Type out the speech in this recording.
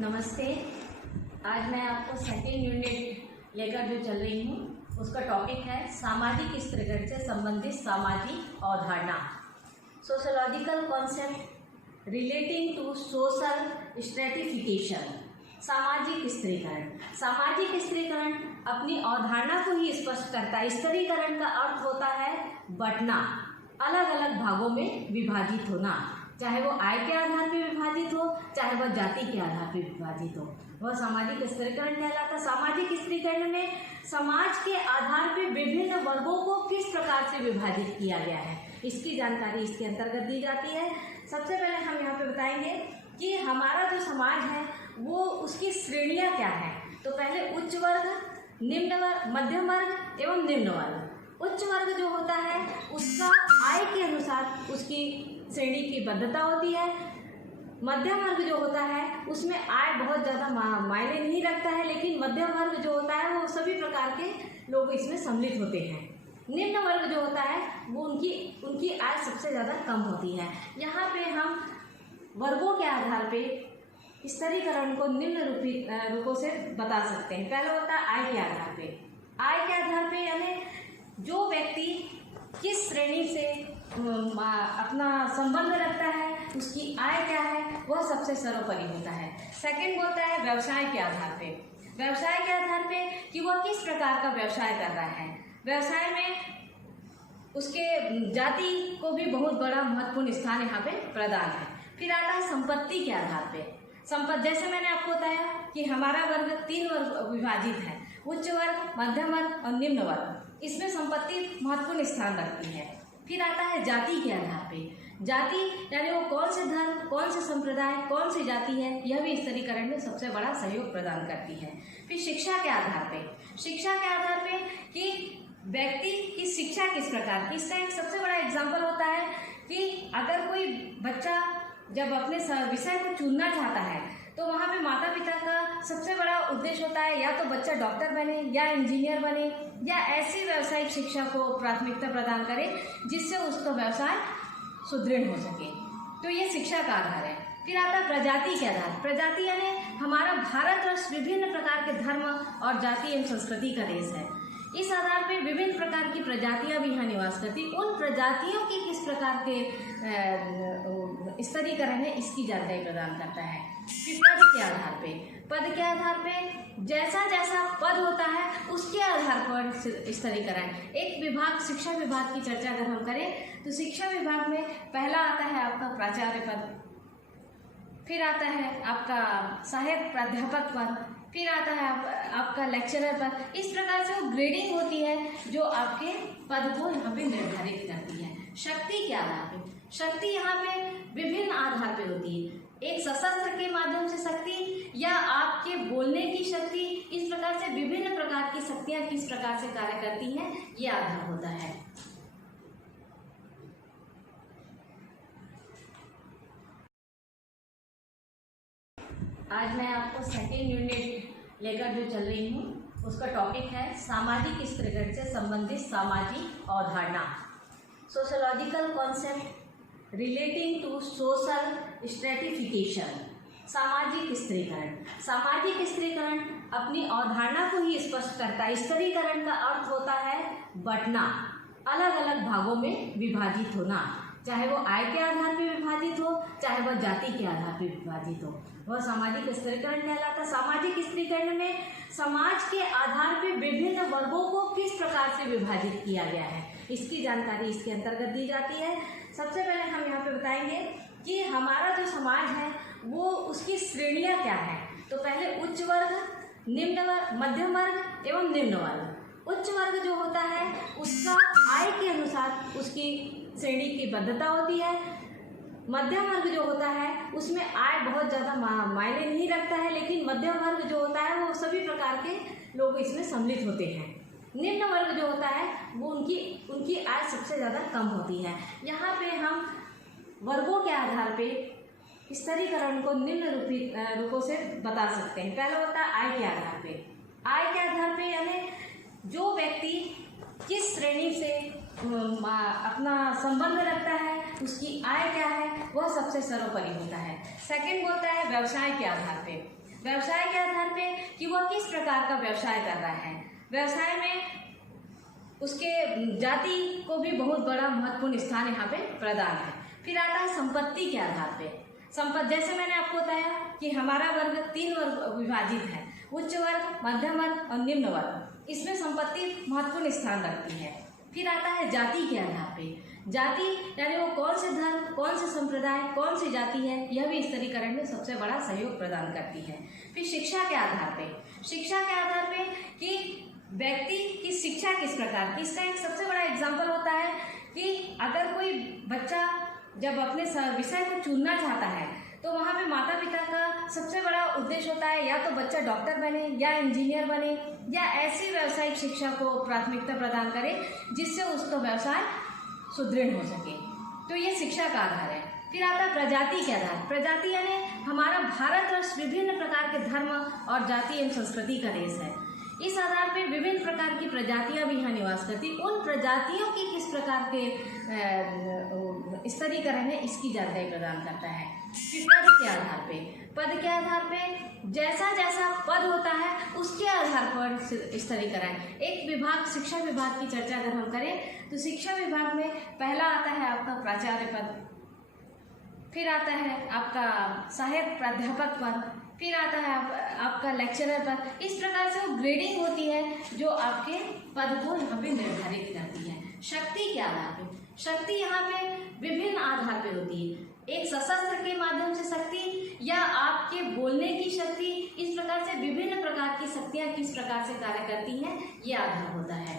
नमस्ते। आज मैं आपको सेकेंड यूनिट लेकर जो चल रही हूँ उसका टॉपिक है सामाजिक स्त्रीकरण से संबंधित सामाजिक अवधारणा, sociological concept relating to social stratification. सामाजिक स्त्रीकरण अपनी अवधारणा को ही स्पष्ट करता है। स्त्रीकरण का अर्थ होता है बंटना, अलग अलग भागों में विभाजित होना, चाहे वो आय के आधार पर विभाजित हो, चाहे वह जाति के आधार पर विभाजित हो, वह सामाजिक स्त्रीकरण कहलाता है। सामाजिक स्त्रीकरण में समाज के आधार पर विभिन्न वर्गों को किस प्रकार से विभाजित किया गया है, इसकी जानकारी इसके अंतर्गत दी जाती है। सबसे पहले हम यहाँ पे बताएंगे कि हमारा जो समाज है वो उसकी श्रेणियाँ क्या हैं। तो पहले उच्च वर्ग, निम्न वर्ग, मध्यम वर्ग एवं निम्न वर्ग। उच्च वर्ग जो होता है उसका आय के अनुसार उसकी श्रेणी की बद्धता होती है। मध्यम वर्ग जो होता है उसमें आय बहुत ज़्यादा मायने नहीं रखता है, लेकिन मध्यम वर्ग जो होता है वो सभी प्रकार के लोग इसमें सम्मिलित होते हैं। निम्न वर्ग जो होता है वो उनकी आय सबसे ज़्यादा कम होती है। यहाँ पे हम वर्गों के आधार पे स्त्रीकरण को निम्न रूपों से बता सकते हैं। पहला होता है आय के आधार पे। आय के आधार पे यानी जो व्यक्ति किस श्रेणी से अपना संबंध रखता है, उसकी आय क्या है, वह सबसे सर्वोपरि होता है। सेकंड होता है व्यवसाय के आधार पे। व्यवसाय के आधार पे कि वह किस प्रकार का व्यवसाय कर रहा है। व्यवसाय में उसके जाति को भी बहुत बड़ा महत्वपूर्ण स्थान यहाँ पे प्रदान है। फिर आता है संपत्ति के आधार पे। जैसे मैंने आपको बताया कि हमारा वर्ग 3 वर्ग विभाजित है, उच्च वर्ग, मध्यम वर्ग और निम्न वर्ग। इसमें संपत्ति महत्वपूर्ण स्थान रखती है। फिर आता है जाति के आधार पे। जाति यानी वो कौन से धर्म, कौन से संप्रदाय, कौन सी जाति है, यह भी स्त्रीकरण में सबसे बड़ा सहयोग प्रदान करती है। फिर शिक्षा के आधार पे। शिक्षा के आधार पे कि व्यक्ति की शिक्षा किस प्रकार की। इसका एक सबसे बड़ा एग्जाम्पल होता है कि अगर कोई बच्चा जब अपने विषय को चुनना चाहता है तो वहाँ पे माता पिता का सबसे बड़ा उद्देश्य होता है या तो बच्चा डॉक्टर बने या इंजीनियर बने या ऐसी व्यावसायिक शिक्षा को प्राथमिकता प्रदान करे जिससे उसका व्यवसाय सुदृढ़ हो सके। तो ये शिक्षा का आधार है। फिर आता है प्रजाति के आधार। प्रजाति यानी हमारा भारतवर्ष विभिन्न प्रकार के धर्म और जाति एवं संस्कृति का देश है। इस आधार पर विभिन्न प्रकार की प्रजातियां भी यहाँ निवास करती। उन प्रजातियों के किस प्रकार के स्त्रीकरण है इसकी जानकारी प्रदान करता है। फिर पद के आधार पे। पद के आधार पे जैसा जैसा पद होता है उसके आधार पर स्त्रीकरण। एक विभाग, शिक्षा विभाग की चर्चा अगर हम करें तो शिक्षा विभाग में पहला आता है आपका प्राचार्य पद, फिर आता है आपका सहायक प्राध्यापक पद, फिर आता है आपका लेक्चरर पद। इस प्रकार से वो ग्रेडिंग होती है जो आपके पद को यहाँ पे निर्धारित करती है। शक्ति के आधार पे। शक्ति यहाँ पे विभिन्न आधार पे होती है। एक सशस्त्र के माध्यम से शक्ति या आपके बोलने की शक्ति, इस प्रकार से विभिन्न प्रकार की शक्तियाँ किस प्रकार से कार्य करती हैं ये आधार होता है। आज मैं आपको सेकेंड यूनिट लेकर जो चल रही हूँ उसका टॉपिक है सामाजिक स्त्रीकरण से संबंधित सामाजिक अवधारणा, sociological concept relating to social stratification. सामाजिक स्त्रीकरण अपनी अवधारणा को ही स्पष्ट करता है। स्त्रीकरण का अर्थ होता है बंटना, अलग अलग भागों में विभाजित होना, चाहे वो आय के आधार पर विभाजित हो, चाहे वह जाति के आधार पर विभाजित हो, वह सामाजिक स्त्रीकरण कहलाता है। सामाजिक स्त्रीकरण में समाज के आधार पर विभिन्न वर्गों को किस प्रकार से विभाजित किया गया है, इसकी जानकारी इसके अंतर्गत दी जाती है। सबसे पहले हम यहाँ पे बताएंगे कि हमारा जो समाज है वो उसकी श्रेणियाँ क्या हैं। तो पहले उच्च वर्ग, निम्न वर्ग, मध्यम वर्ग एवं निम्न वर्ग। उच्च वर्ग जो होता है उसका आय के अनुसार उसकी श्रेणी की बद्धता होती है। मध्यम वर्ग जो होता है उसमें आय बहुत ज़्यादा मायने नहीं रखता है, लेकिन मध्यम वर्ग जो होता है वो सभी प्रकार के लोग इसमें सम्मिलित होते हैं। निम्न वर्ग जो होता है वो उनकी आय सबसे ज़्यादा कम होती है। यहाँ पे हम वर्गों के आधार पे स्त्रीकरण को निम्न रूपों से बता सकते हैं। पहला होता है आय के आधार पे। आय के आधार पे यानी जो व्यक्ति किस श्रेणी से अपना संबंध रखता है, उसकी आय क्या है, वह सबसे सर्वोपरि होता है। सेकंड होता है व्यवसाय के आधार पे। व्यवसाय के आधार पे कि वह किस प्रकार का व्यवसाय कर रहा है। व्यवसाय में उसके जाति को भी बहुत बड़ा महत्वपूर्ण स्थान यहाँ पे प्रदान है। फिर आता है संपत्ति के आधार पे। जैसे मैंने आपको बताया कि हमारा वर्ग 3 वर्ग विभाजित है, उच्च वर्ग, मध्यम वर्ग और निम्न वर्ग। इसमें संपत्ति महत्वपूर्ण स्थान रखती है। फिर आता है जाति के आधार पे। जाति यानी वो कौन से धर्म, कौन से संप्रदाय, कौन सी जाति है, यह भी स्तरीकरण में सबसे बड़ा सहयोग प्रदान करती है। फिर शिक्षा के आधार पे, शिक्षा के आधार पे कि व्यक्ति की शिक्षा किस प्रकार की। इसका एक सबसे बड़ा एग्जाम्पल होता है कि अगर कोई बच्चा जब अपने विषय को चुनना चाहता है तो वहाँ पे माता पिता का सबसे बड़ा उद्देश्य होता है या तो बच्चा डॉक्टर बने या इंजीनियर बने या ऐसी व्यावसायिक शिक्षा को प्राथमिकता प्रदान करे जिससे उसका व्यवसाय सुदृढ़ हो सके। तो ये शिक्षा का आधार है। फिर आता है प्रजाति के आधार। प्रजाति यानी हमारा भारतवर्ष विभिन्न प्रकार के धर्म और जाति एवं संस्कृति का देश है। इस आधार पर विभिन्न प्रकार की प्रजातियां भी यहाँ निवास करती। उन प्रजातियों की किस प्रकार के स्तरीकरण है इसकी जानकारी प्रदान करता है। फिर पद के आधार पे, पद के आधार पे जैसा जैसा पद होता है उसके आधार पर स्तरीकरण। एक विभाग, शिक्षा विभाग की चर्चा अगर हम करें तो शिक्षा विभाग में पहला आता है आपका प्राचार्य पद, फिर आता है आपका सहायक प्राध्यापक पद, फिर आता है आपका लेक्चरर पद। इस प्रकार से वो ग्रेडिंग होती है जो आपके पद को यहाँ पे निर्धारित करती है। शक्ति के आधार पे, शक्ति यहाँ पे विभिन्न आधार पे होती है। एक सशस्त्र के माध्यम से शक्ति या आपके बोलने की शक्ति, इस प्रकार से विभिन्न प्रकार की शक्तियाँ किस प्रकार से कार्य करती हैं ये आधार होता है।